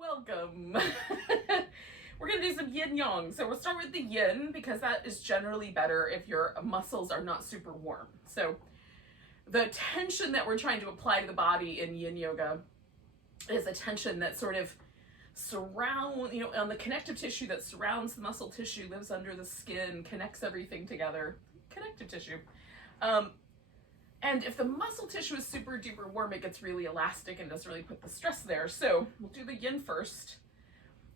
Welcome. We're going to do some yin yang. So we'll start with the yin because that is generally better if your muscles are not super warm. So the tension that we're trying to apply to the body in yin yoga is a tension that sort of surrounds, on the connective tissue that surrounds the muscle tissue, lives under the skin, connects everything together. Connective tissue. And if the muscle tissue is super duper warm, it gets really elastic and doesn't really put the stress there. So we'll do the yin first,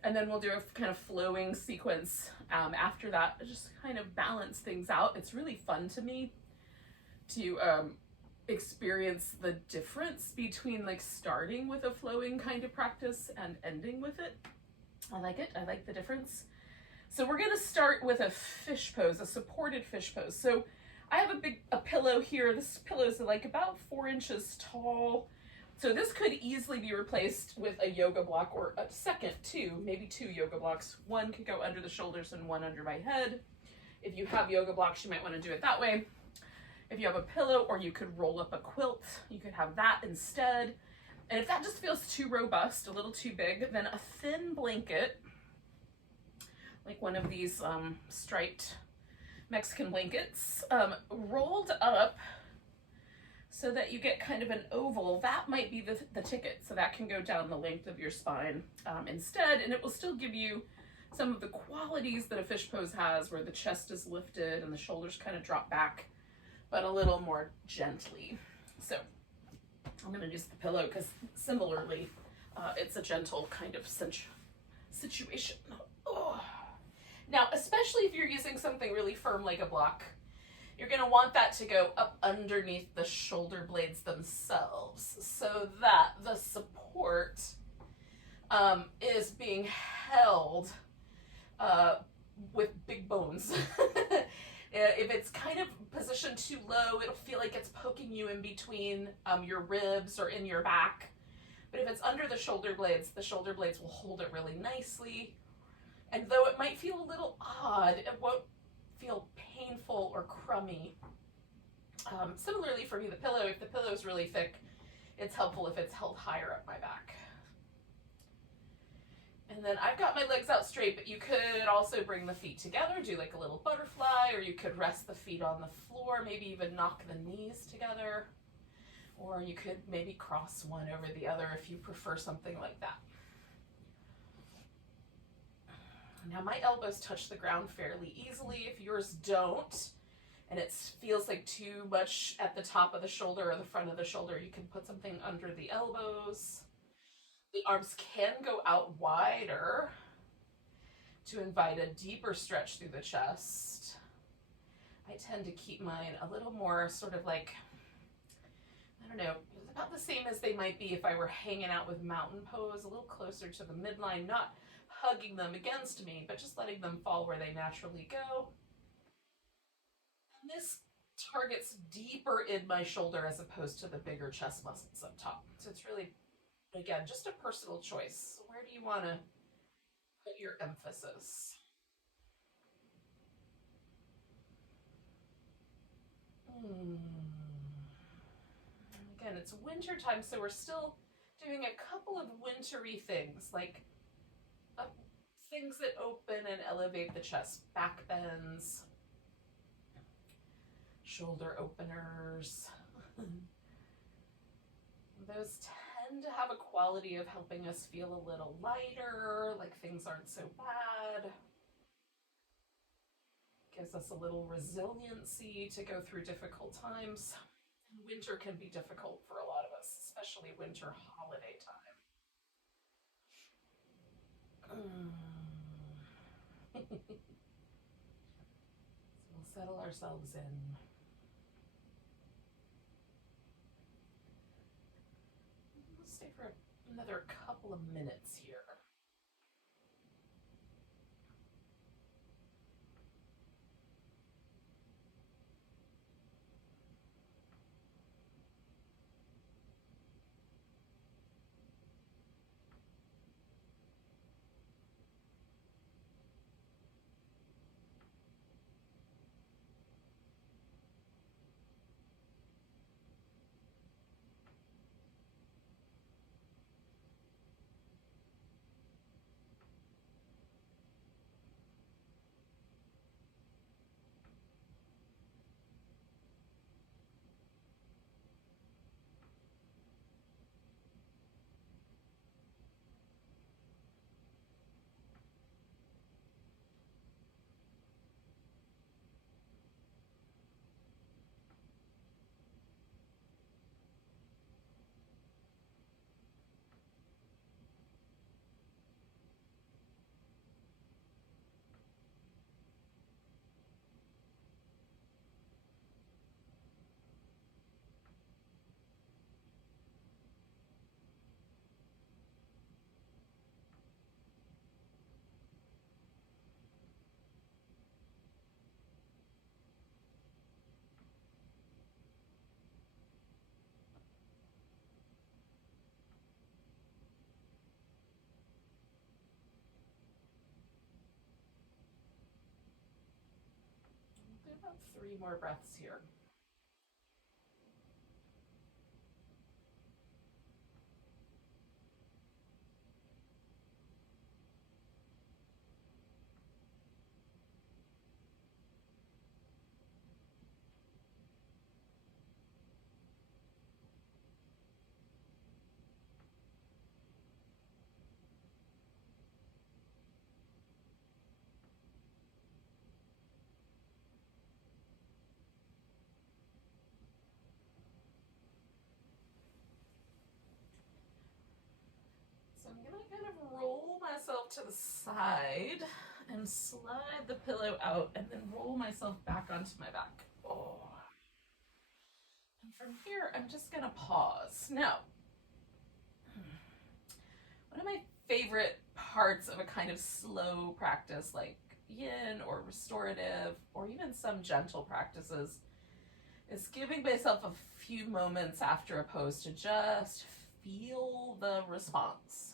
and then we'll do a kind of flowing sequence after that to just kind of balance things out. It's really fun to me to experience the difference between like starting with a flowing kind of practice and ending with it. I like it. I like the difference. So we're going to start with a fish pose, a supported fish pose. So I have a pillow here. This pillow is like about 4 inches tall. So this could easily be replaced with a yoga block or a second, maybe two yoga blocks. One could go under the shoulders and one under my head. If you have yoga blocks, you might want to do it that way. If you have a pillow, or you could roll up a quilt, you could have that instead. And if that just feels too robust, a little too big, then a thin blanket, like one of these striped Mexican blankets, rolled up so that you get kind of an oval. That might be the ticket, so that can go down the length of your spine instead, and it will still give you some of the qualities that a fish pose has, where the chest is lifted and the shoulders kind of drop back, but a little more gently. So I'm going to use the pillow because similarly, it's a gentle kind of situation. Oh. Now, especially if you're using something really firm like a block, you're going to want that to go up underneath the shoulder blades themselves so that the support is being held with big bones. If it's kind of positioned too low, it'll feel like it's poking you in between your ribs or in your back. But if it's under the shoulder blades will hold it really nicely. And though it might feel a little odd, it won't feel painful or crummy. Similarly for me, the pillow, if the pillow is really thick, it's helpful if it's held higher up my back. And then I've got my legs out straight, but you could also bring the feet together, do like a little butterfly, or you could rest the feet on the floor, maybe even knock the knees together. Or you could maybe cross one over the other if you prefer something like that. Now my elbows touch the ground fairly easily. If yours don't, and it feels like too much at the top of the shoulder or the front of the shoulder, you can put something under the elbows. The arms can go out wider to invite a deeper stretch through the chest. I tend to keep mine a little more sort of like, I don't know, about the same as they might be if I were hanging out with mountain pose, a little closer to the midline, not hugging them against me, but just letting them fall where they naturally go. And this targets deeper in my shoulder as opposed to the bigger chest muscles up top. So it's really, again, just a personal choice. Where do you want to put your emphasis? Again, it's winter time, so we're still doing a couple of wintry things, like things that open and elevate the chest, back bends, shoulder openers. Those tend to have a quality of helping us feel a little lighter, like things aren't so bad. Gives us a little resiliency to go through difficult times. Winter can be difficult for a lot of us, especially winter holiday time. So we'll settle ourselves in. We'll stay for another couple of minutes here. 3 more breaths here. So I'm going to kind of roll myself to the side and slide the pillow out and then roll myself back onto my back. Oh. And from here, I'm just going to pause. Now, one of my favorite parts of a kind of slow practice like yin or restorative or even some gentle practices is giving myself a few moments after a pose to just feel the response.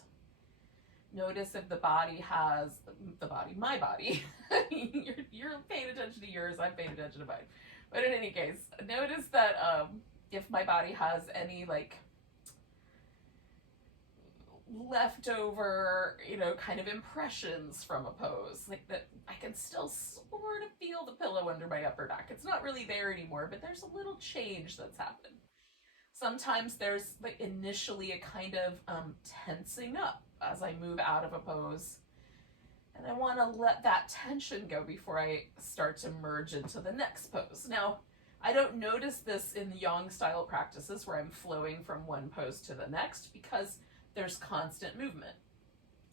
Notice if the body has, my body, you're paying attention to yours, I'm paying attention to mine. But in any case, notice that if my body has any like leftover, kind of impressions from a pose, like that I can still sort of feel the pillow under my upper back. It's not really there anymore, but there's a little change that's happened. Sometimes there's like initially a kind of tensing up as I move out of a pose. And I want to let that tension go before I start to merge into the next pose. Now, I don't notice this in the yang style practices where I'm flowing from one pose to the next because there's constant movement.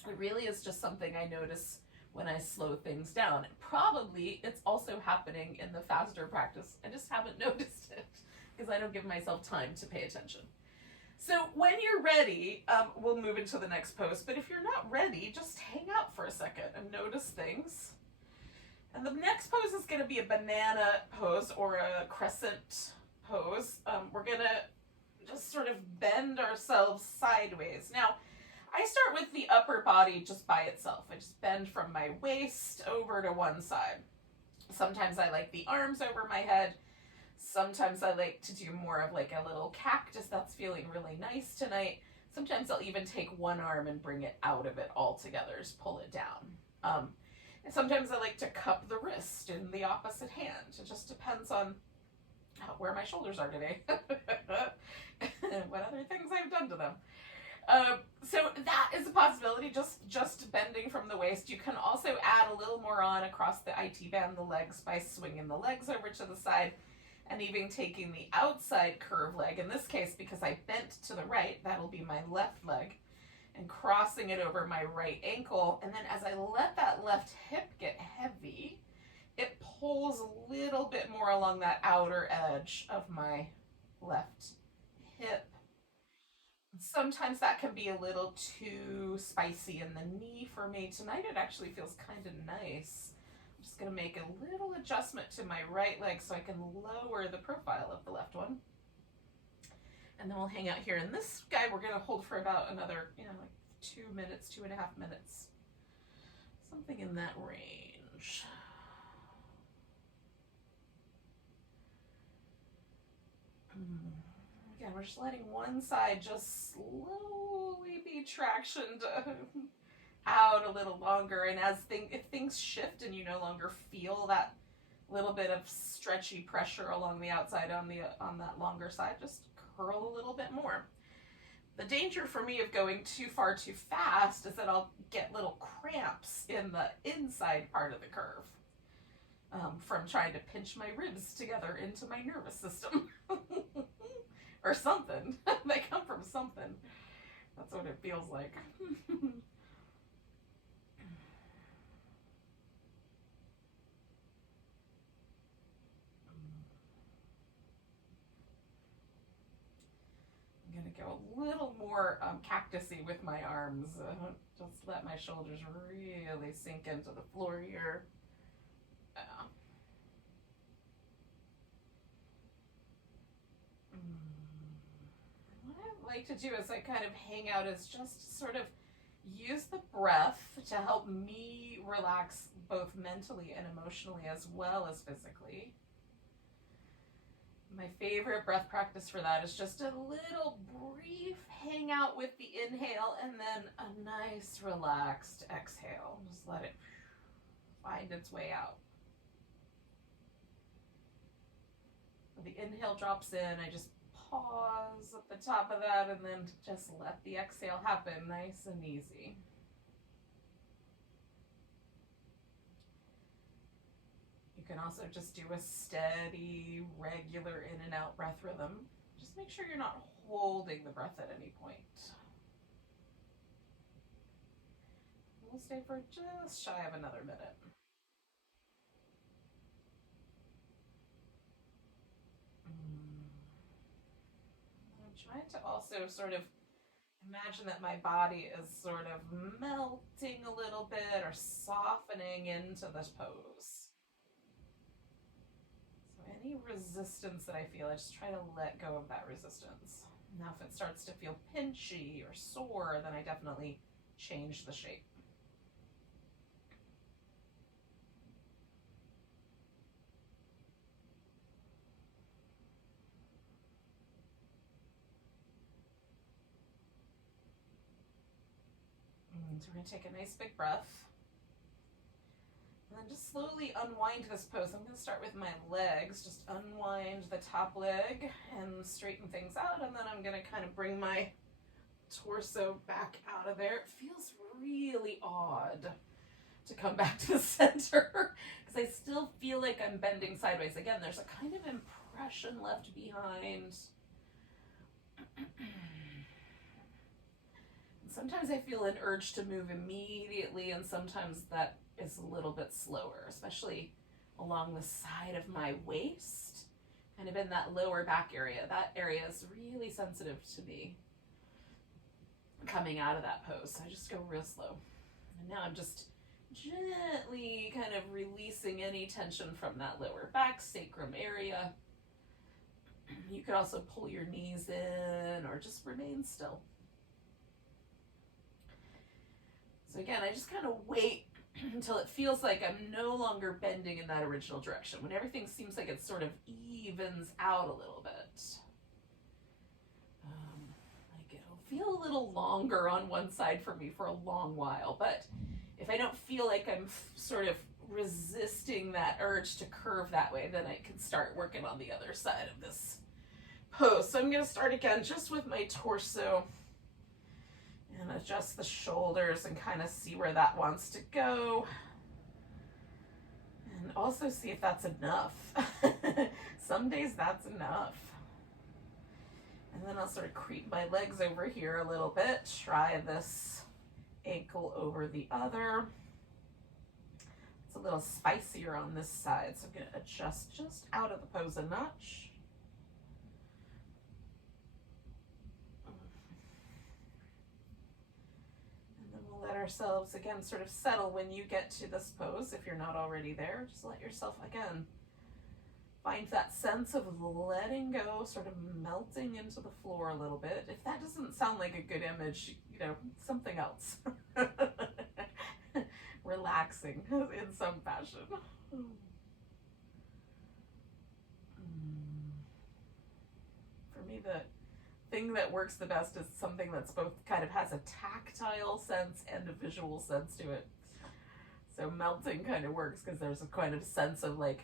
It really is just something I notice when I slow things down. Probably it's also happening in the faster practice. I just haven't noticed it because I don't give myself time to pay attention. So when you're ready, we'll move into the next pose. But if you're not ready, just hang out for a second and notice things. And the next pose is going to be a banana pose or a crescent pose. We're going to just sort of bend ourselves sideways. Now, I start with the upper body just by itself. I just bend from my waist over to one side. Sometimes I like the arms over my head. Sometimes I like to do more of like a little cactus that's feeling really nice tonight. Sometimes I'll even take one arm and bring it out of it altogether, just pull it down. And sometimes I like to cup the wrist in the opposite hand. It just depends on where my shoulders are today. What other things I've done to them. So that is a possibility, just bending from the waist. You can also add a little more on across the IT band, the legs, by swinging the legs over to the side and even taking the outside curve leg. In this case, because I bent to the right, that'll be my left leg, and crossing it over my right ankle. And then as I let that left hip get heavy, it pulls a little bit more along that outer edge of my left hip. Sometimes that can be a little too spicy in the knee for me. Tonight it actually feels kind of nice. I'm just going to make a little adjustment to my right leg so I can lower the profile of the left one. And then we'll hang out here. And this guy we're going to hold for about another, like 2 minutes, 2.5 minutes. Something in that range. Again, we're just letting one side just slowly be tractioned out a little longer. And if things shift and you no longer feel that little bit of stretchy pressure along the outside on that longer side, just curl a little bit more. The danger for me of going too far too fast is that I'll get little cramps in the inside part of the curve from trying to pinch my ribs together into my nervous system. Or something. They come from something. That's what it feels like. I'm going to go a little more cactusy with my arms. Just let my shoulders really sink into the floor here. What I like to do as I kind of hang out is just sort of use the breath to help me relax both mentally and emotionally as well as physically. My favorite breath practice for that is just a little brief hangout with the inhale and then a nice relaxed exhale. Just let it find its way out. When the inhale drops in, I just pause at the top of that and then just let the exhale happen nice and easy. You can also just do a steady, regular in and out breath rhythm. Just make sure you're not holding the breath at any point. We'll stay for just shy of another minute. I'm trying to also sort of imagine that my body is sort of melting a little bit or softening into this pose. So any resistance that I feel, I just try to let go of that resistance. Now if it starts to feel pinchy or sore, then I definitely change the shape. So we're going to take a nice big breath. And then just slowly unwind this pose. I'm going to start with my legs. Just unwind the top leg and straighten things out. And then I'm going to kind of bring my torso back out of there. It feels really odd to come back to the center because I still feel like I'm bending sideways. Again, there's a kind of impression left behind. Sometimes I feel an urge to move immediately, and sometimes that is a little bit slower, especially along the side of my waist, kind of in that lower back area. That area is really sensitive to me coming out of that pose. So I just go real slow. And now I'm just gently kind of releasing any tension from that lower back sacrum area. You could also pull your knees in or just remain still. So again, I just kind of wait until it feels like I'm no longer bending in that original direction. When everything seems like it sort of evens out a little bit. Like it'll feel a little longer on one side for me for a long while. But if I don't feel like I'm sort of resisting that urge to curve that way, then I can start working on the other side of this pose. So I'm going to start again just with my torso. And adjust the shoulders and kind of see where that wants to go. And also see if that's enough. Some days that's enough. And then I'll sort of creep my legs over here a little bit. Try this ankle over the other. It's a little spicier on this side, so I'm going to adjust just out of the pose a notch. Let ourselves again sort of settle when you get to this pose. If you're not already there, just let yourself again find that sense of letting go, sort of melting into the floor a little bit. If that doesn't sound like a good image, you know, something else. Relaxing in some fashion. For me, the thing that works the best is something that's both kind of has a tactile sense and a visual sense to it. So melting kind of works because there's a kind of sense of like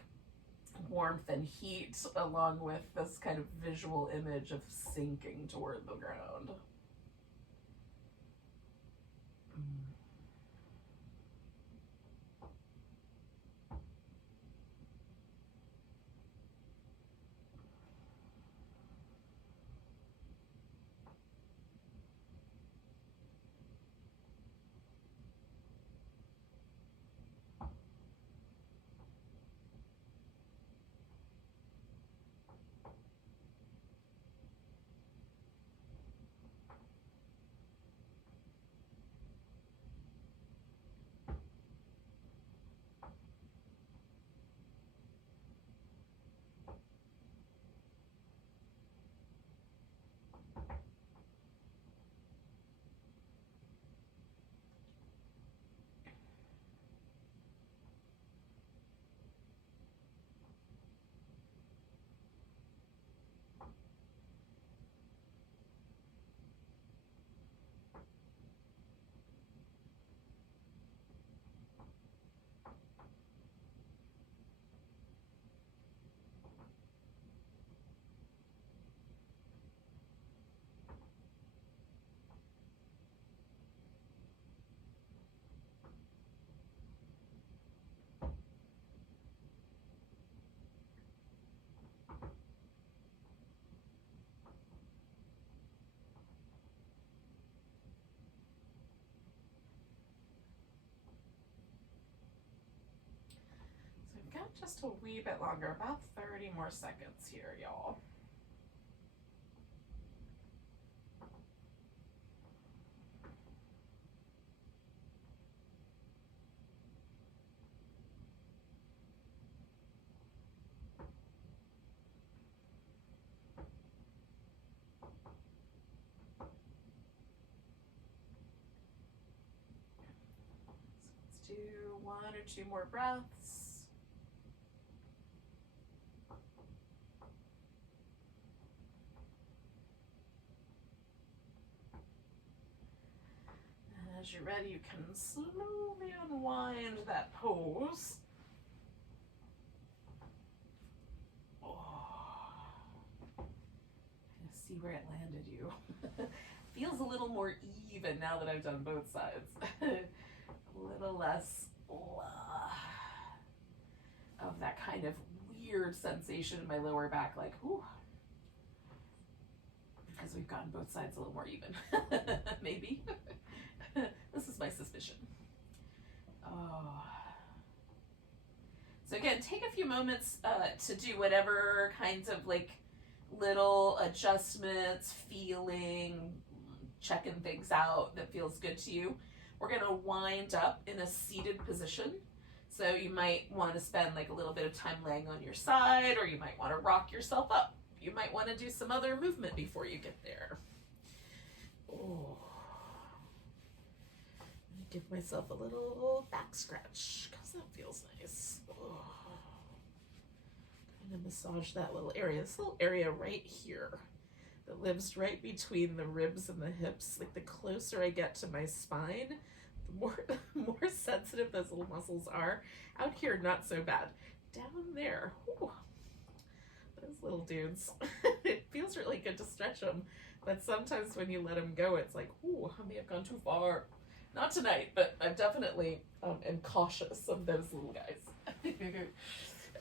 warmth and heat along with this kind of visual image of sinking toward the ground. a wee bit longer, about 30 more seconds here, y'all. Do 1 or 2 more breaths. And as you're ready, you can slowly unwind that pose. Oh. See where it landed you. Feels a little more even now that I've done both sides. A little less of that kind of weird sensation in my lower back, like, ooh, because we've gotten both sides a little more even. Maybe. This is my suspicion. Oh. So again, take a few moments to do whatever kinds of like little adjustments, feeling, checking things out that feels good to you. We're going to wind up in a seated position. So you might want to spend like a little bit of time laying on your side, or you might want to rock yourself up. You might want to do some other movement before you get there. Oh. Give myself a little back scratch because that feels nice. Oh. Kind of massage that little area. This little area right here that lives right between the ribs and the hips. Like the closer I get to my spine, the more sensitive those little muscles are. Out here, not so bad. Down there, whew, those little dudes. It feels really good to stretch them, but sometimes when you let them go, it's like, ooh, I may have gone too far. Not tonight, but I'm definitely am cautious of those little guys.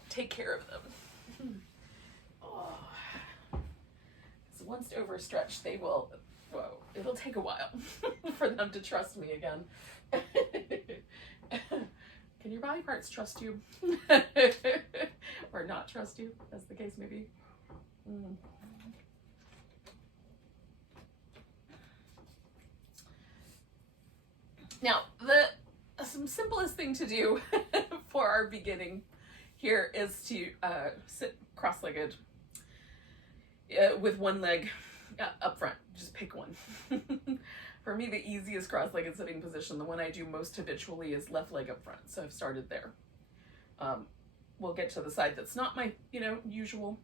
Take care of them. Oh. So once overstretched, they will, whoa, it'll take a while for them to trust me again. Can your body parts trust you? Or not trust you, as the case may be? Now, the simplest thing to do for our beginning here is to sit cross-legged with one leg up front. Just pick one. For me, the easiest cross-legged sitting position, the one I do most habitually, is left leg up front. So I've started there. We'll get to the side that's not my, usual.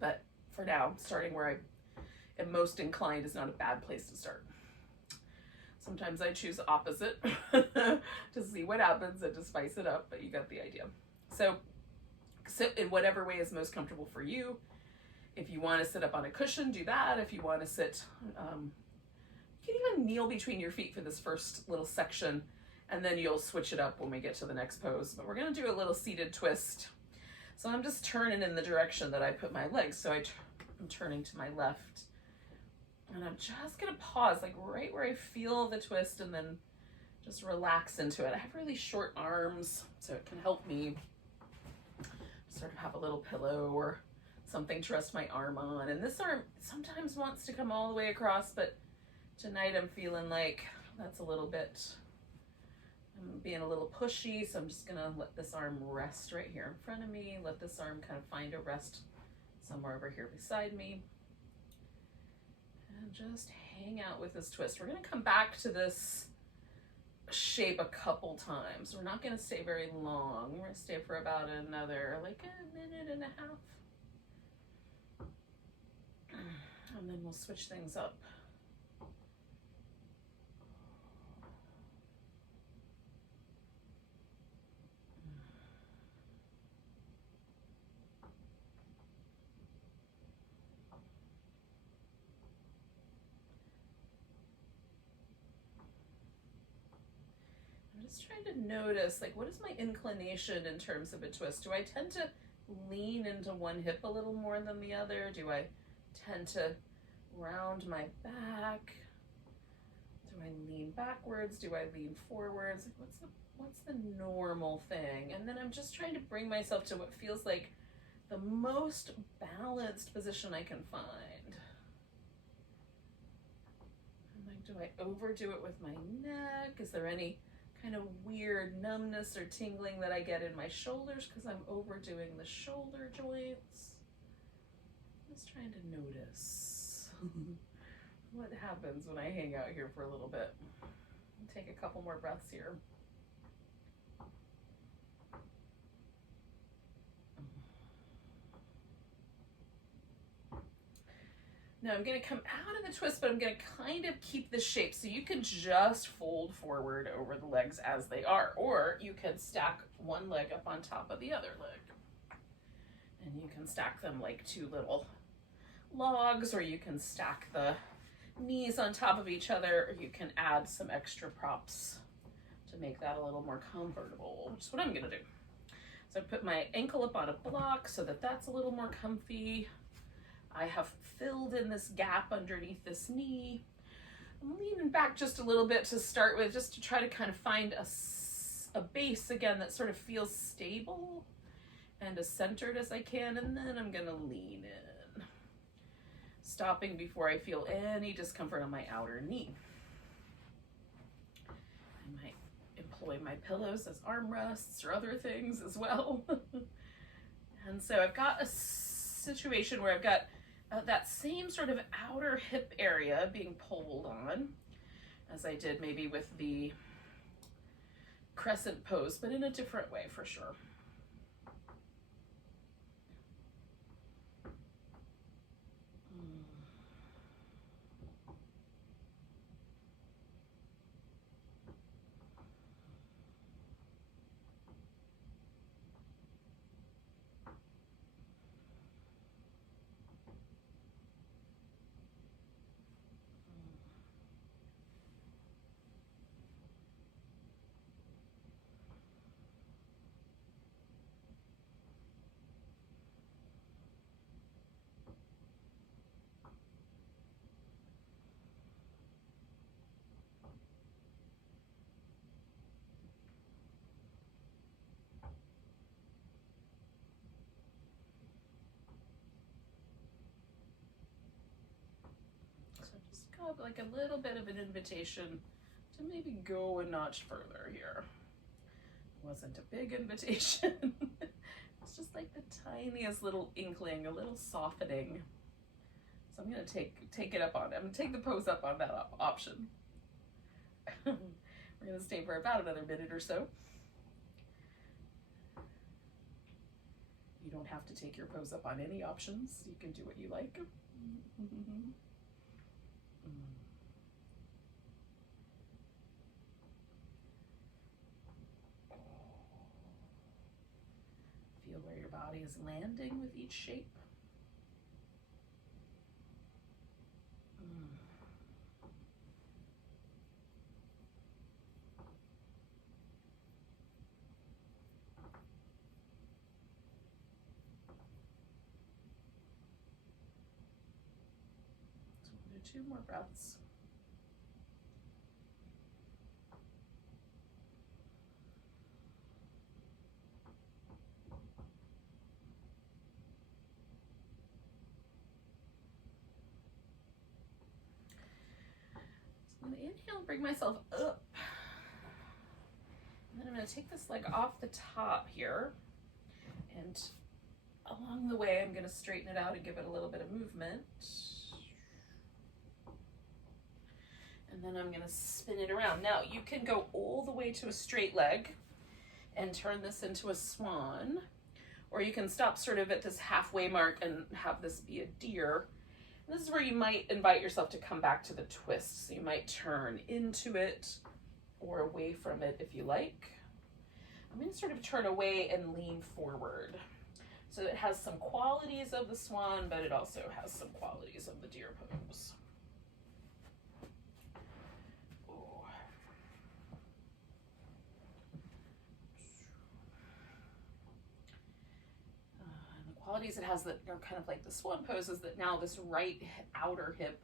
But for now, starting where I am most inclined is not a bad place to start. Sometimes I choose opposite to see what happens and to spice it up, but you got the idea. So sit in whatever way is most comfortable for you. If you want to sit up on a cushion, do that. If you want to sit, you can even kneel between your feet for this first little section, and then you'll switch it up when we get to the next pose. But we're going to do a little seated twist. So I'm just turning in the direction that I put my legs. So I'm turning to my left. And I'm just going to pause, like right where I feel the twist, and then just relax into it. I have really short arms, so it can help me sort of have a little pillow or something to rest my arm on. And this arm sometimes wants to come all the way across, but tonight I'm feeling like that's a little bit, I'm being a little pushy, so I'm just going to let this arm rest right here in front of me. Let this arm kind of find a rest somewhere over here beside me. And just hang out with this twist. We're going to come back to this shape a couple times. We're not going to stay very long. We're going to stay for about another, like a minute and a half. And then we'll switch things up. Just trying to notice, like, what is my inclination in terms of a twist? Do I tend to lean into one hip a little more than the other? Do I tend to round my back Do I lean backwards? Do I lean forwards? Like, what's the normal thing? And then I'm just trying to bring myself to what feels like the most balanced position I can find. I'm like, do I overdo it with my neck? Is there any kind of weird numbness or tingling that I get in my shoulders because I'm overdoing the shoulder joints? Just trying to notice what happens when I hang out here for a little bit. I'll take a couple more breaths here. Now I'm going to come out of the twist, but I'm going to kind of keep the shape. So you can just fold forward over the legs as they are, or you can stack one leg up on top of the other leg. And you can stack them like two little logs, or you can stack the knees on top of each other, or you can add some extra props to make that a little more comfortable, which is what I'm going to do. So I put my ankle up on a block so that that's a little more comfy. I have filled in this gap underneath this knee. I'm leaning back just a little bit to start with, just to try to kind of find a base again that sort of feels stable and as centered as I can, and then I'm gonna lean in, stopping before I feel any discomfort on my outer knee. I might employ my pillows as armrests or other things as well. And so I've got a situation where I've got that same sort of outer hip area being pulled on as I did maybe with the crescent pose, but in a different way for sure. Like a little bit of an invitation to maybe go a notch further here. Wasn't a big invitation. It's just like the tiniest little inkling, a little softening. So I'm gonna take it up on it. I'm gonna take the pose up on that option. We're gonna stay for about another minute or so. You don't have to take your pose up on any options. You can do what you like. Feel where your body is landing with each shape. So we'll do 2 more breaths. I'm going to inhale and bring myself up. And then I'm going to take this leg off the top here. And along the way, I'm going to straighten it out and give it a little bit of movement. And then I'm going to spin it around. Now, you can go all the way to a straight leg and turn this into a swan. Or you can stop sort of at this halfway mark and have this be a deer. This is where you might invite yourself to come back to the twist. So you might turn into it or away from it if you like. I'm going to sort of turn away and lean forward. So it has some qualities of the swan, but it also has some qualities of the deer pose. Qualities it has that are kind of like the swan pose is that now this right outer hip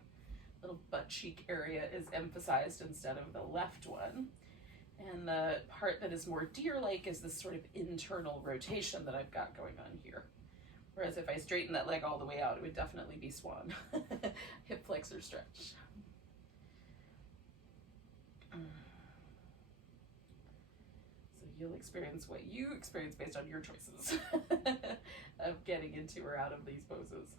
little butt cheek area is emphasized instead of the left one. And the part that is more deer-like is this sort of internal rotation that I've got going on here. Whereas if I straighten that leg all the way out, it would definitely be swan. Hip flexor stretch. So you'll experience what you experience based on your choices of getting into or out of these poses.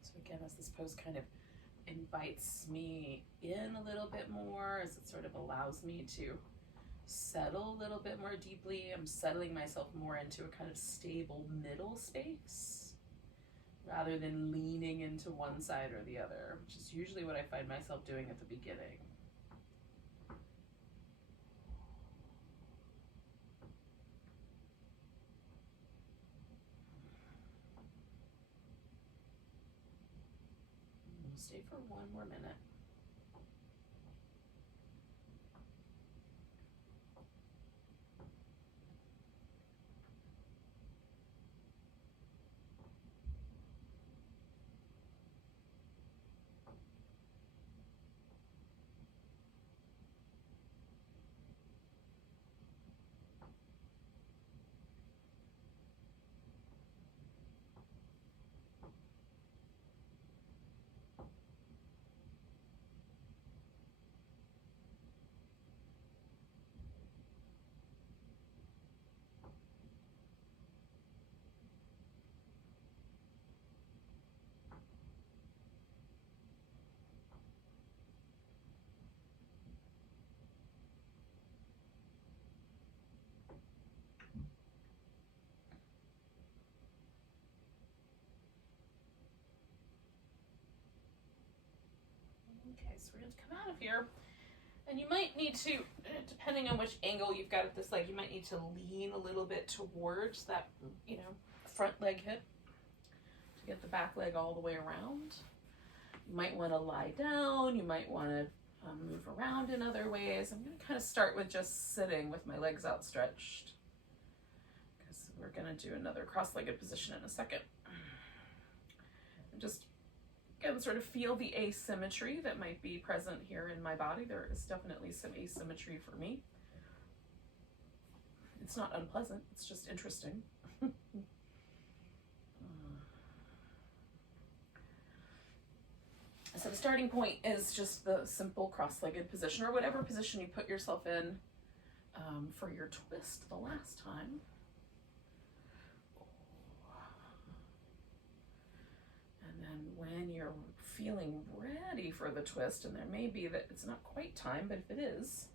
So again, as this pose kind of invites me in a little bit more, as it sort of allows me to settle a little bit more deeply, I'm settling myself more into a kind of stable middle space rather than leaning into one side or the other, which is usually what I find myself doing at the beginning. We'll stay for one more minute. Okay, so we're going to come out of here, and you might need to, depending on which angle you've got at this leg, you might need to lean a little bit towards that, front leg hip to get the back leg all the way around. You might want to lie down, you might want to move around in other ways. I'm going to kind of start with just sitting with my legs outstretched, because we're going to do another cross-legged position in a second. And just again, sort of feel the asymmetry that might be present here in my body. There is definitely some asymmetry for me. It's not unpleasant, it's just interesting. So the starting point is just the simple cross-legged position, or whatever position you put yourself in for your twist the last time. And then when you're feeling ready for the twist, and there may be that it's not quite time, but if it is,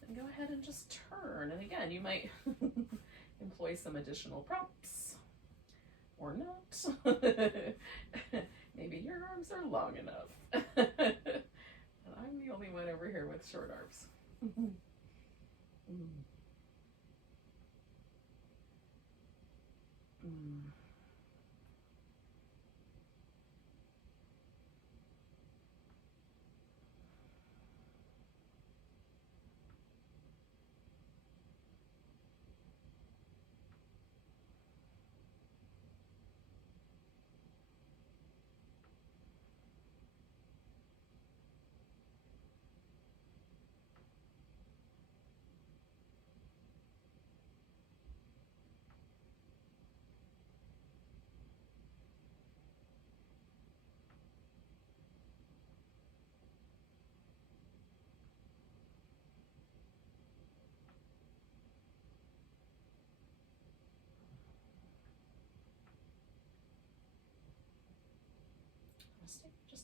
then go ahead and just turn. And again, you might employ some additional props or not. Maybe your arms are long enough. And I'm the only one over here with short arms.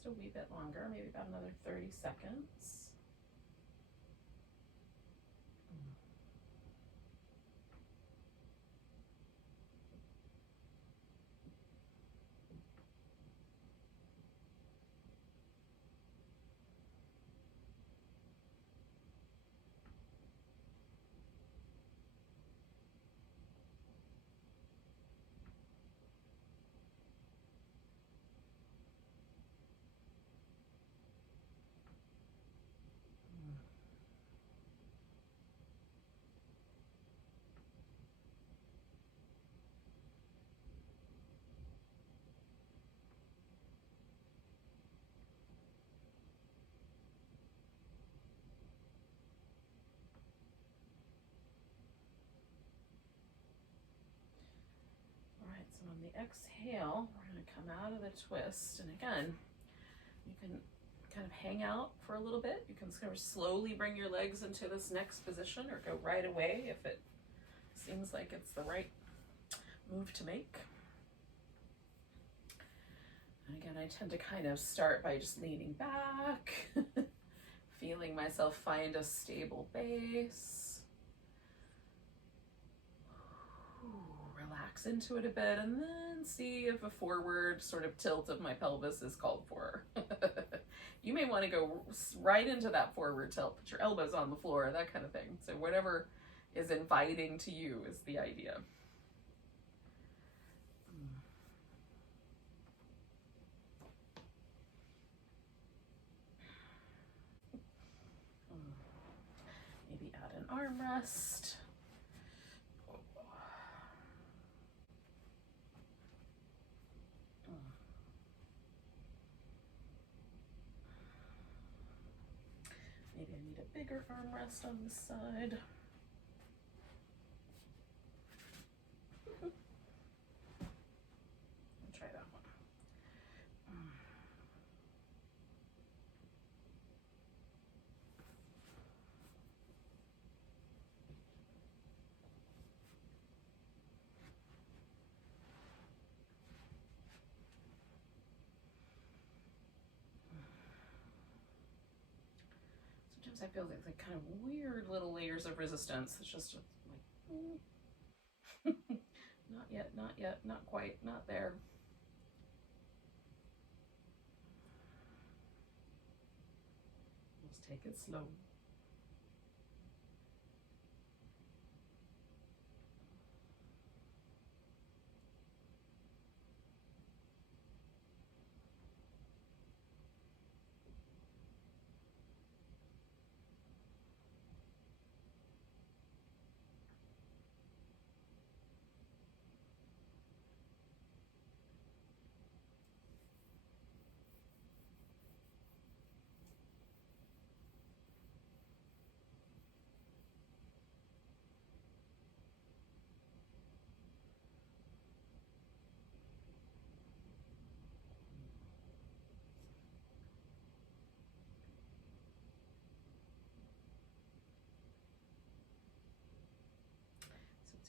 a wee bit longer, maybe about another 30 seconds. So on the exhale, we're going to come out of the twist. And again, you can kind of hang out for a little bit. You can kind of slowly bring your legs into this next position or go right away if it seems like it's the right move to make. And again, I tend to kind of start by just leaning back, feeling myself find a stable base. Relax into it a bit and then see if a forward sort of tilt of my pelvis is called for. You may want to go right into that forward tilt, put your elbows on the floor, that kind of thing. So whatever is inviting to you is the idea. Maybe add an armrest. Maybe I need a bigger armrest on this side. I'll try that one. Sometimes I feel like kind of weird little layers of resistance. It's just like, not yet, not yet, not quite, not there. Let's take it slow.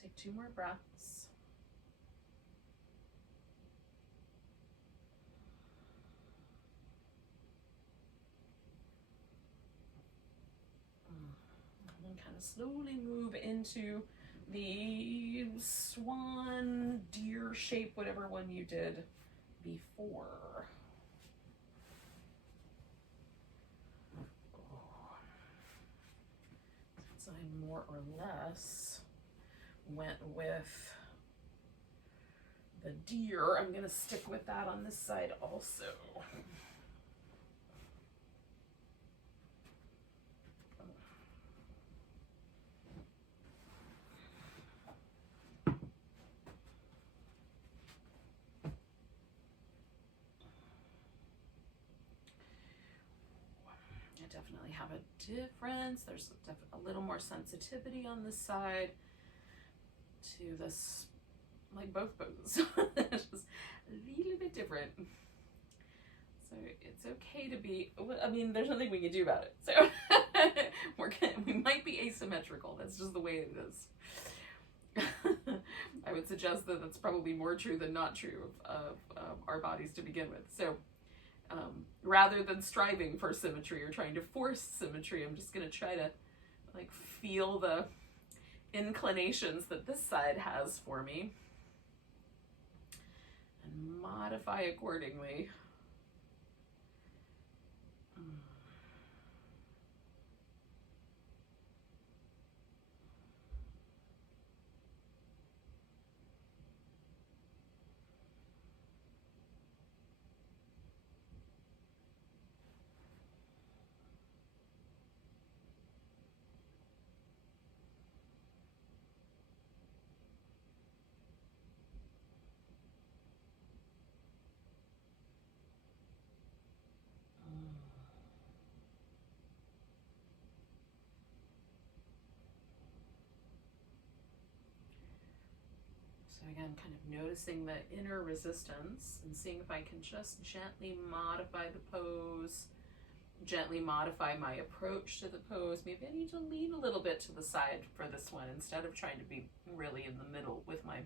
Take 2 more breaths. And then kind of slowly move into the swan, deer shape, whatever one you did before. Since I more or less went with the deer, I'm going to stick with that on this side also. I definitely have a difference. There's a little more sensitivity on this side to this, like both poses. It's just a little bit different. So it's okay to be, I mean, there's nothing we can do about it. So we might be asymmetrical. That's just the way it is. I would suggest that that's probably more true than not true of our bodies to begin with. So Rather than striving for symmetry or trying to force symmetry, I'm just going to try to like feel the inclinations that this side has for me and modify accordingly. So again, kind of noticing the inner resistance and seeing if I can just gently modify the pose, gently modify my approach to the pose. Maybe I need to lean a little bit to the side for this one instead of trying to be really in the middle with my,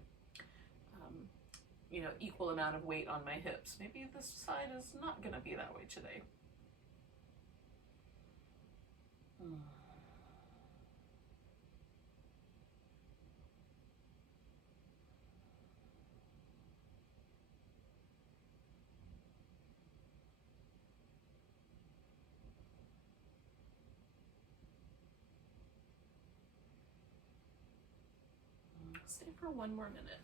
equal amount of weight on my hips. Maybe this side is not going to be that way today. Stay for one more minute.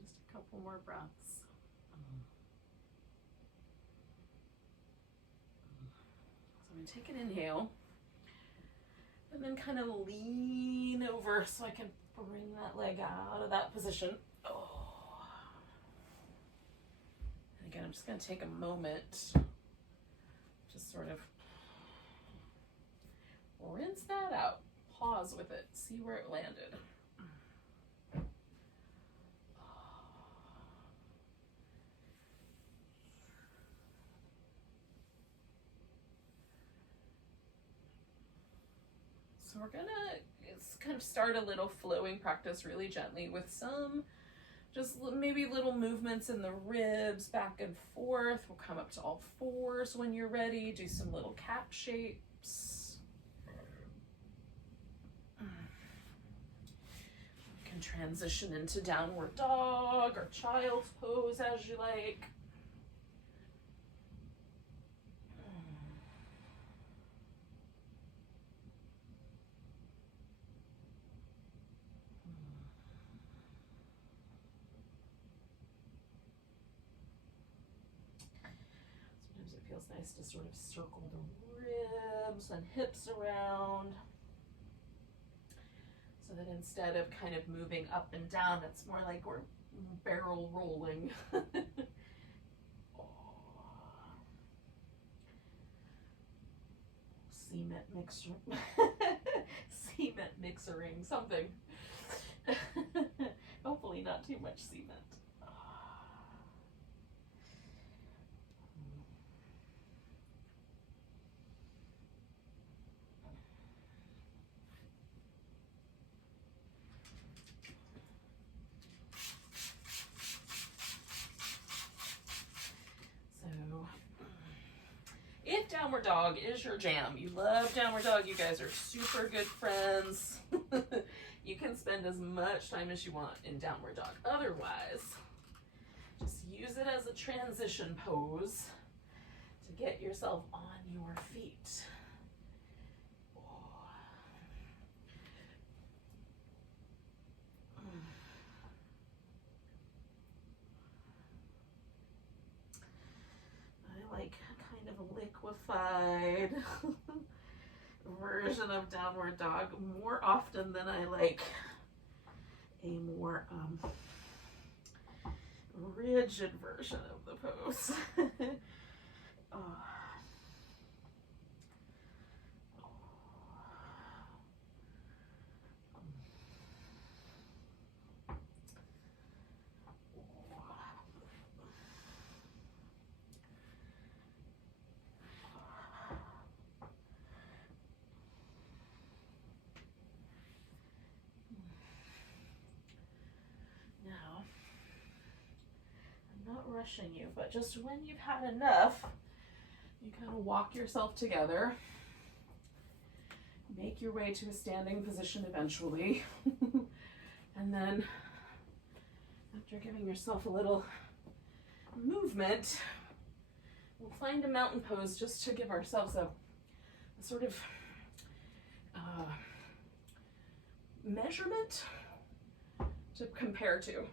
Just a couple more breaths. So I'm going to take an inhale and then kind of lean over so I can bring that leg out of that position. Oh. And again, I'm just going to take a moment, just sort of rinse that out, pause with it, see where it landed. So we're gonna kind of start a little flowing practice really gently with some just maybe little movements in the ribs back and forth. We'll come up to all fours when you're ready. Do some little cap shapes. You can transition into downward dog or child's pose as you like. Feels nice to sort of circle the ribs and hips around so that instead of kind of moving up and down, it's more like we're barrel rolling. Cement mixer, cement mixering, something. Hopefully not too much cement. If downward dog is your jam, you love downward dog, you guys are super good friends. You can spend as much time as you want in downward dog. Otherwise, just use it as a transition pose to get yourself on your feet. liquefied version of downward dog more often than I like a more rigid version of the pose. Oh. Rushing you, but just when you've had enough, you kind of walk yourself together, make your way to a standing position eventually, and then after giving yourself a little movement, we'll find a mountain pose just to give ourselves a sort of measurement to compare to.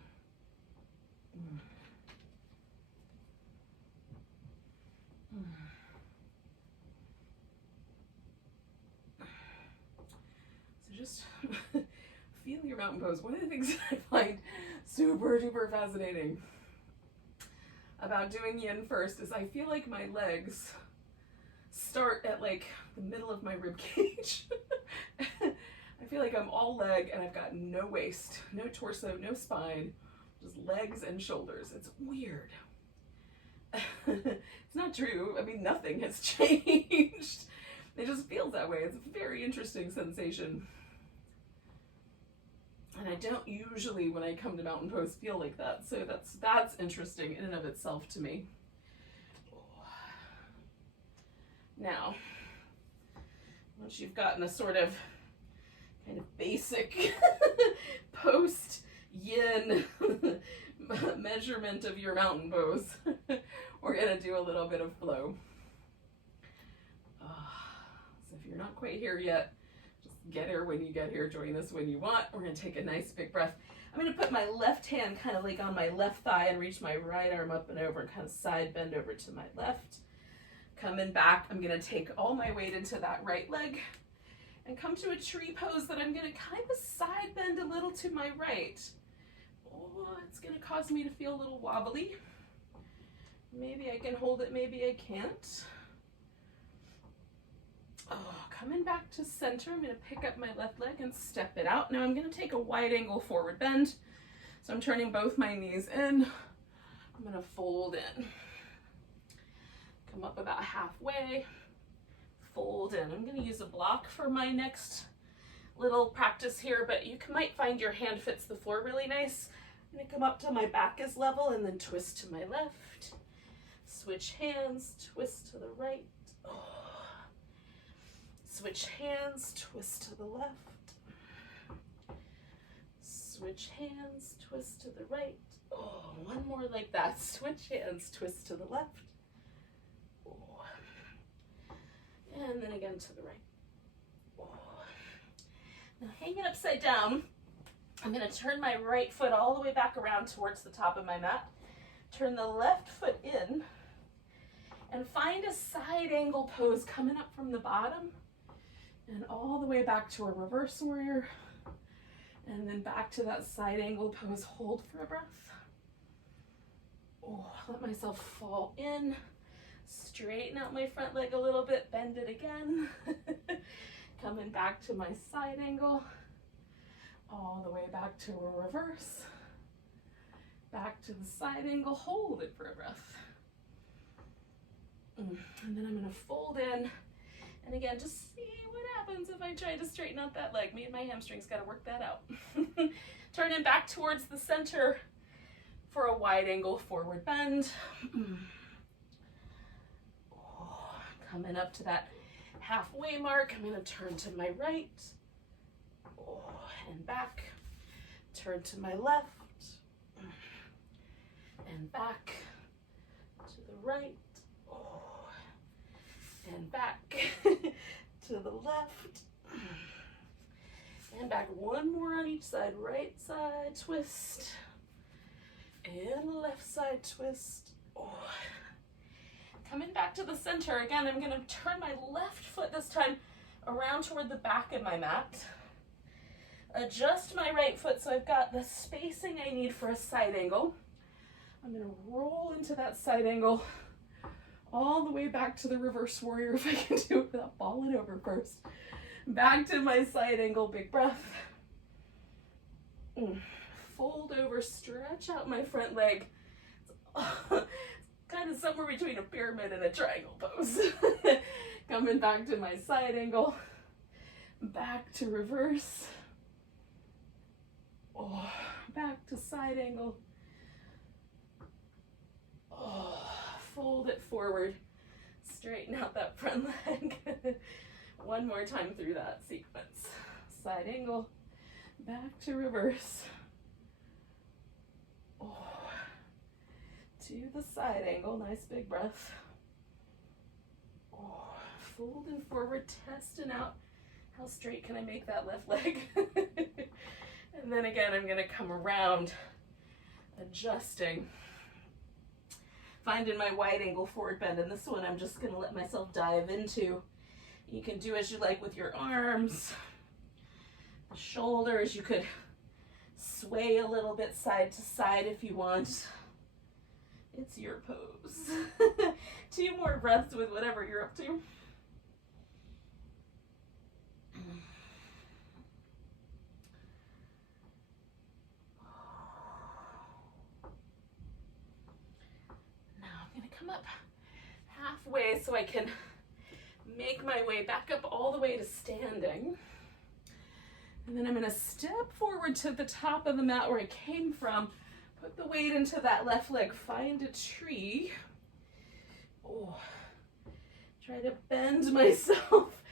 So just feel your mountain pose. One of the things that I find super duper fascinating about doing yin first is I feel like my legs start at like the middle of my rib cage. I feel like I'm all leg and I've got no waist, no torso, no spine, just legs and shoulders. It's weird. It's not true. I mean, nothing has changed. It just feels that way. It's a very interesting sensation. And I don't usually, when I come to mountain pose, feel like that. So that's interesting in and of itself to me. Now, once you've gotten a sort of kind of basic post yin measurement of your mountain pose, we're gonna do a little bit of flow. So if you're not quite here yet, just get here when you get here, join us when you want. We're gonna take a nice big breath. I'm gonna put my left hand kind of like on my left thigh and reach my right arm up and over and kind of side bend over to my left. Coming back, I'm gonna take all my weight into that right leg and come to a tree pose that I'm gonna kind of side bend a little to my right. Oh, it's gonna cause me to feel a little wobbly. Maybe I can hold it, maybe I can't. Oh, coming back to center, I'm gonna pick up my left leg and step it out. Now I'm gonna take a wide angle forward bend. So I'm turning both my knees in. I'm gonna fold in. Come up about halfway, fold in. I'm gonna use a block for my next little practice here, but you might find your hand fits the floor really nice. I'm gonna come up till my back is level and then twist to my left. Switch hands, twist to the right. Oh. Switch hands, twist to the left. Switch hands, twist to the right. Oh, one more like that. Switch hands, twist to the left. Oh. And then again to the right. Oh. Now hang it upside down. I'm going to turn my right foot all the way back around towards the top of my mat. Turn the left foot in and find a side angle pose coming up from the bottom and all the way back to a reverse warrior, and then back to that side angle pose. Hold for a breath. Oh, let myself fall in, straighten out my front leg a little bit, bend it again. Coming back to my side angle, all the way back to a reverse, back to the side angle, hold it for a breath. And then I'm gonna fold in, and again, just see what happens if I try to straighten out that leg. Me and my hamstrings gotta work that out. Turning back towards the center for a wide angle forward bend. Oh, coming up to that halfway mark, I'm gonna turn to my right. Oh, and back. Turn to my left. And back to the right. Oh, and back to the left. And back one more on each side. Right side twist. And left side twist. Oh. Coming back to the center, again, I'm gonna turn my left foot this time around toward the back of my mat. Adjust my right foot so I've got the spacing I need for a side angle. I'm gonna roll into that side angle all the way back to the reverse warrior if I can do it without falling over first. Back to my side angle, big breath. Fold over, stretch out my front leg. Kind of somewhere between a pyramid and a triangle pose. Coming back to my side angle, back to reverse. Oh, back to side angle. Oh, fold it forward, straighten out that front leg. One more time through that sequence. Side angle, back to reverse. Oh, to the side angle, nice big breath. Oh, folding forward, testing out how straight can I make that left leg. And then again, I'm gonna come around, adjusting. Finding my wide angle forward bend, and this one I'm just gonna let myself dive into. You can do as you like with your arms, the shoulders. You could sway a little bit side to side if you want. It's your pose. 2 more breaths with whatever you're up to. Come up halfway so I can make my way back up all the way to standing. And then I'm going to step forward to the top of the mat where I came from. Put the weight into that left leg. Find a tree. Oh, try to bend myself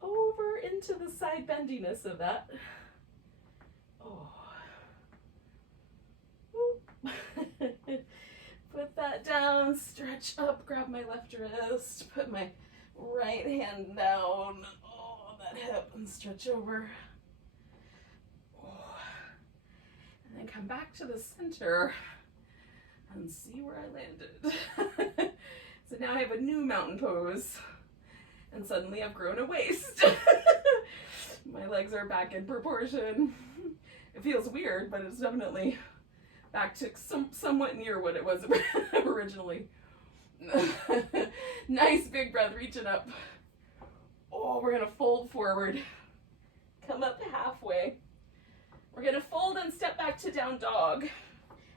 over into the side bendiness of that. Oh. Put that down, stretch up, grab my left wrist, put my right hand down, oh, that hip, and stretch over. Oh. And then come back to the center and see where I landed. So now I have a new mountain pose, and suddenly I've grown a waist. My legs are back in proportion. It feels weird, but it's definitely back to somewhat near what it was originally. Nice big breath, reaching up. Oh, we're gonna fold forward. Come up halfway. We're gonna fold and step back to down dog.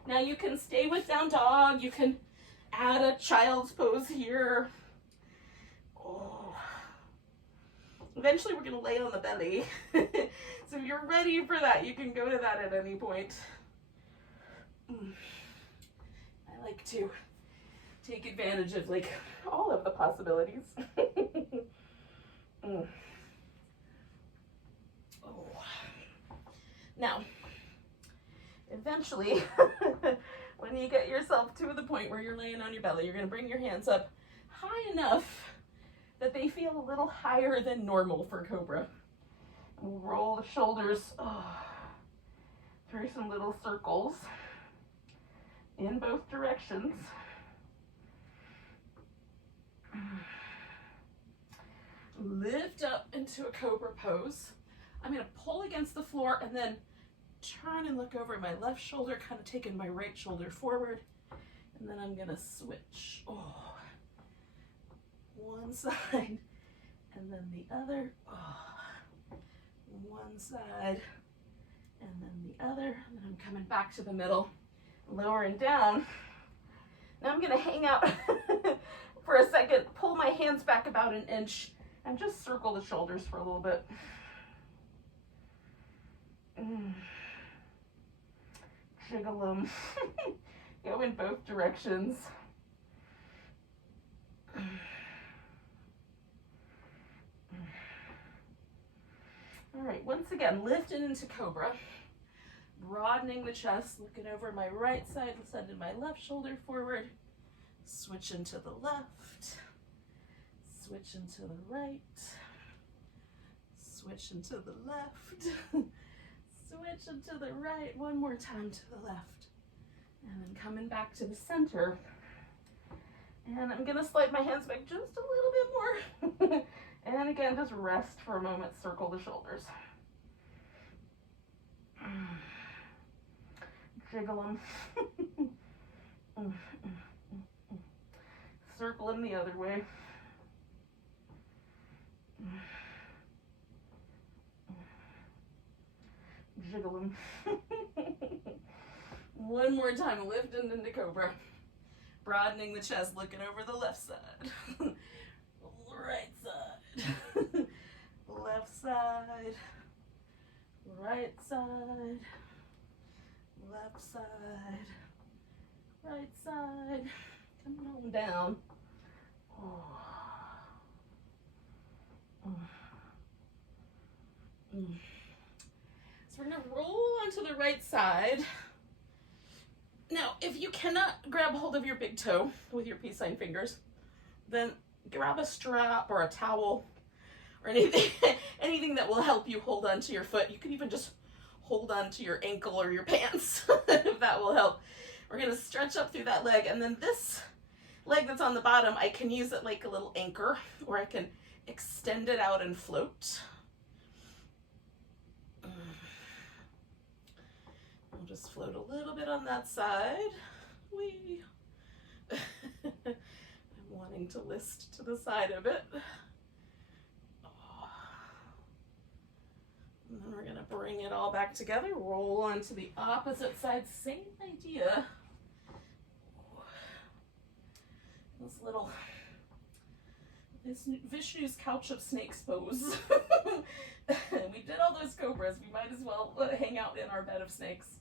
Now you can stay with down dog. You can add a child's pose here. Oh. Eventually we're gonna lay on the belly. So if you're ready for that, you can go to that at any point. I like to take advantage of like all of the possibilities. Oh. Now, eventually, when you get yourself to the point where you're laying on your belly, you're going to bring your hands up high enough that they feel a little higher than normal for Cobra. And roll the shoulders through some little circles in both directions. Lift up into a Cobra pose. I'm going to pull against the floor and then turn and look over my left shoulder, kind of taking my right shoulder forward. And then I'm going to switch. Oh, one side and then the other. Oh, one side and then the other. And then I'm coming back to the middle. Lowering down. Now I'm going to hang out for a second, pull my hands back about an inch, and just circle the shoulders for a little bit. Jiggle them. Go in both directions. All right, once again, lifting into Cobra. Broadening the chest, looking over my right side, sending my left shoulder forward, switching to the left, switching to the right, switching to the left, switching to the right, one more time to the left, and then coming back to the center And I'm gonna slide my hands back just a little bit more. And again, just rest for a moment, circle the shoulders. Jiggle them. Circle them the other way. Jiggle them. One more time, lifting into Cobra. Broadening the chest, looking over the left side. Right side. Left side. Right side. Left side. Right side. Coming on down. Oh. So we're gonna roll onto the right side. Now, if you cannot grab hold of your big toe with your peace sign fingers, then grab a strap or a towel or anything that will help you hold on to your foot. You can even just hold on to your ankle or your pants if that will help. We're gonna stretch up through that leg, and then this leg that's on the bottom, I can use it like a little anchor, or I can extend it out and float. I'll just float a little bit on that side. Whee! I'm wanting to list to the side of it. And then we're gonna bring it all back together, roll onto the opposite side, same idea. This Vishnu's couch of snakes pose. We did all those cobras, we might as well hang out in our bed of snakes.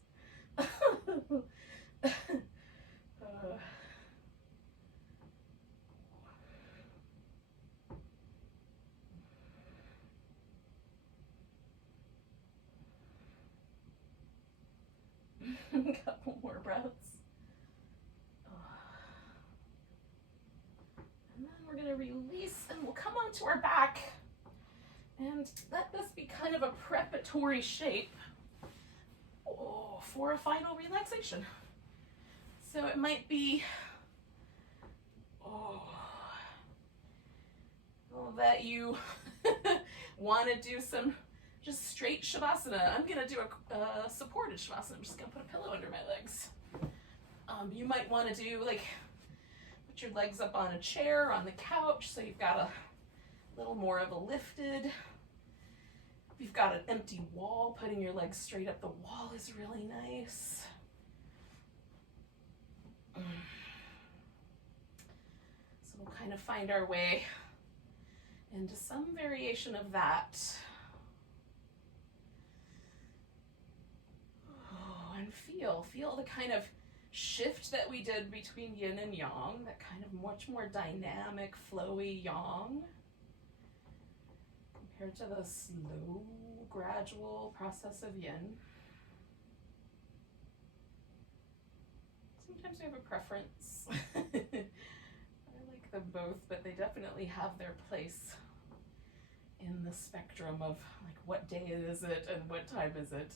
A couple more breaths. And then we're going to release, and we'll come onto our back and let this be kind of a preparatory shape for a final relaxation. So it might be that you want to do some just straight Shavasana. I'm going to do a supported Shavasana. I'm just going to put a pillow under my legs. You might want to do put your legs up on a chair, on the couch, so you've got a little more of a lifted. If you've got an empty wall, putting your legs straight up the wall is really nice. So we'll kind of find our way into some variation of that. And feel the kind of shift that we did between yin and yang, that kind of much more dynamic, flowy yang, compared to the slow, gradual process of yin. Sometimes we have a preference. I like them both, but they definitely have their place in the spectrum of what day is it and what time is it.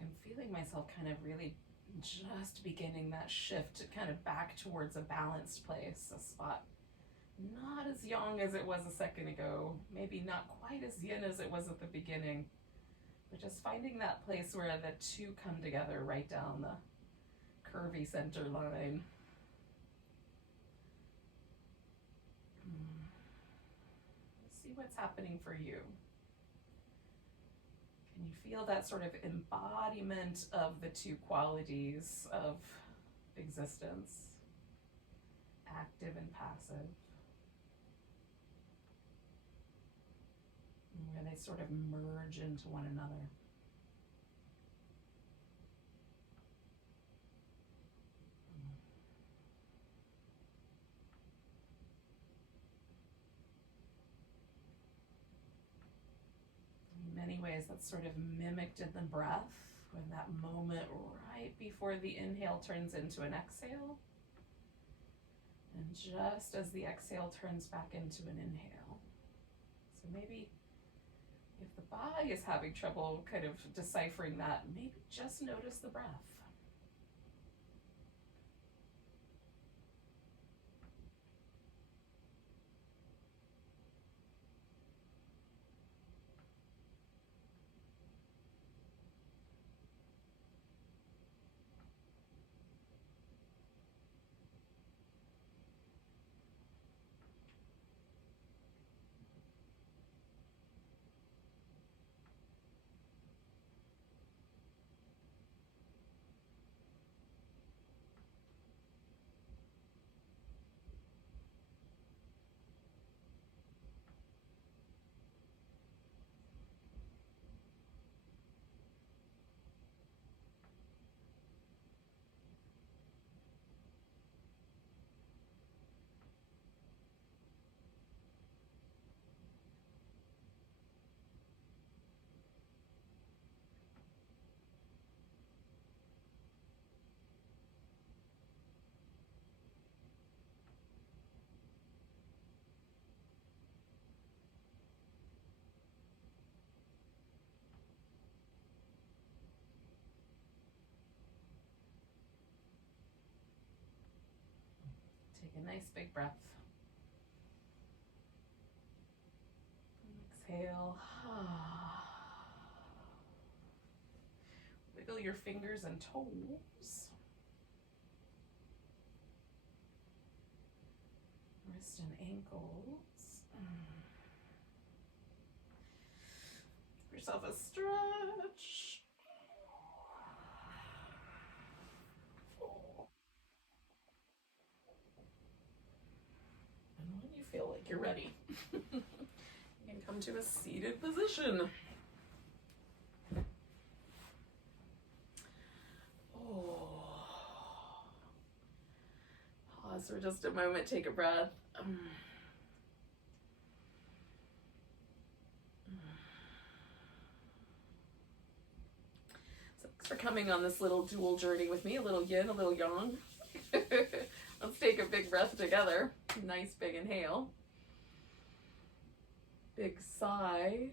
I'm feeling myself kind of really just beginning that shift to kind of back towards a balanced place, a spot not as yang as it was a second ago, maybe not quite as yin as it was at the beginning, We're just finding that place where the two come together right down the curvy center line. See what's happening for you. Can you feel that sort of embodiment of the two qualities of existence, active and passive, where they sort of merge into one another? In many ways, that's sort of mimicked in the breath, when that moment right before the inhale turns into an exhale, and just as the exhale turns back into an inhale. So maybe if the body is having trouble kind of deciphering that, maybe just notice the breath. Take a nice big breath. Exhale. Wiggle your fingers and toes. Wrist and ankles. Give yourself a stretch. And when you feel like you're ready, you can come to a seated position. Pause for just a moment, take a breath. So thanks for coming on this little dual journey with me, a little yin, a little yang. Let's take a big breath together. Nice big inhale. Big sigh.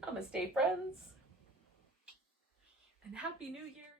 Namaste, friends. And Happy New Year.